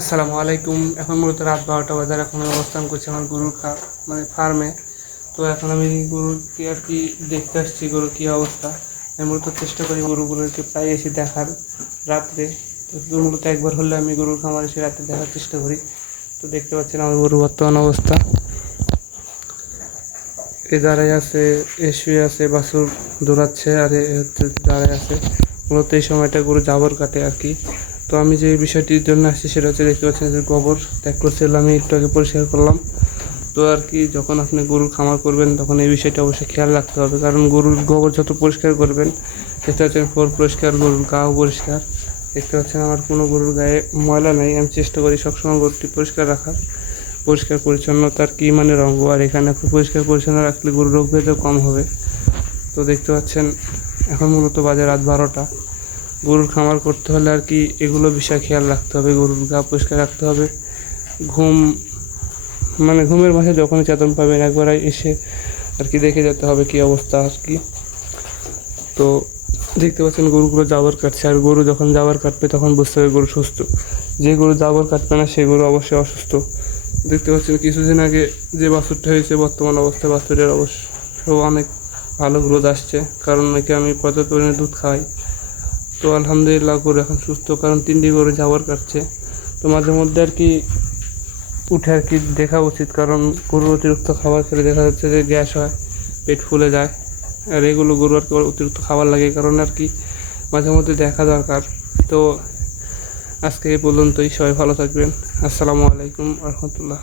আসসালামু আলাইকুম। এখন মূলত রাত 12টা বাজার। এখন আমি অবস্থান করছি আমার গরুর মানে ফার্মে। তো এখন আমি গরুকে আর কি দেখতে আসছি, গরুর কী অবস্থা। আমি মূলত চেষ্টা করি গরুগুলোকে প্রায় এসে দেখার রাত্রে। তো শুধু মূলত একবার হলে আমি গরুর খামার এসে রাত্রে দেখার চেষ্টা করি। তো দেখতে পাচ্ছেন আমার গরুর বর্তমান অবস্থা। এ দাঁড়ায় আছে, এ শুয়ে আছে, বাছুর দৌড়াচ্ছে, আর এ হচ্ছে দাঁড়ায় আছে। মূলত এই সময়টা গরু জাবর কাটে আর কি। তো আমি যে বিষয়টির জন্য আসছি সেটা হচ্ছে, দেখতে পাচ্ছেন যে গোবর ত্যাগ করছিলাম, আমি একটু আগে পরিষ্কার করলাম। তো আর কি, যখন আপনি গরুর খামার করবেন তখন এই বিষয়টা অবশ্যই খেয়াল রাখতে হবে, কারণ গরুর গোবর যত পরিষ্কার করবেন, দেখতে পাচ্ছেন ফ্লোর পরিষ্কার, গরুর গাও পরিষ্কার। দেখতে পাচ্ছেন আমার কোনো গরুর গায়ে ময়লা নেই। আমি চেষ্টা করি সবসময় গরুটি পরিষ্কার রাখার। পরিষ্কার পরিচ্ছন্নতার কী মানে অঙ্গ, আর এখানে আপনি পরিষ্কার পরিচ্ছন্ন রাখলে গরুর রোগ ব্যাধিও কম হবে। তো দেখতে পাচ্ছেন এখন মূলত বাজে রাত 12টা। গরুর খামার করতে হলে আর কি এগুলো বিষয় খেয়াল রাখতে হবে। গরুর গা পরিষ্কার রাখতে হবে। ঘুম মানে ঘুমের মাঝে যখনই চেতন পাবেন একবার এসে আর কি দেখে যেতে হবে কী অবস্থা আর কি। তো দেখতে পাচ্ছেন গরুগুলো জাবর কাটছে, আর গরু যখন জাবর কাটবে তখন বুঝতে হবে গরু সুস্থ। যে গরু জাবর কাটবে না সেই গরু অবশ্যই অসুস্থ। দেখতে পাচ্ছেন কিছুদিন আগে যে বাছুরটা হয়েছে, বর্তমান অবস্থায় বাছুরের অবশ্য অনেক ভালো গ্রোথ আসছে, কারণ নাকি আমি পর্যাপ্ত পরিমাণে দুধ খাওয়াই। তো আলহামদুলিল্লাহ গরু এখন সুস্থ, কারণ 3টি গরু জাবর কাটছে। তো মাঝে মধ্যে আর কি উঠে আর কি দেখা উচিত, কারণ গরুর অতিরিক্ত খাবার খেলে দেখা যাচ্ছে যে গ্যাস হয়, পেট ফুলে যায়। আর এগুলো গরু আর কি অতিরিক্ত খাবার লাগে, কারণ আর কি মাঝে মধ্যে দেখা দরকার। তো আজকে এই পর্যন্তই, সবাই ভালো থাকবেন। আসসালামু আলাইকুম রহমতুল্লাহ।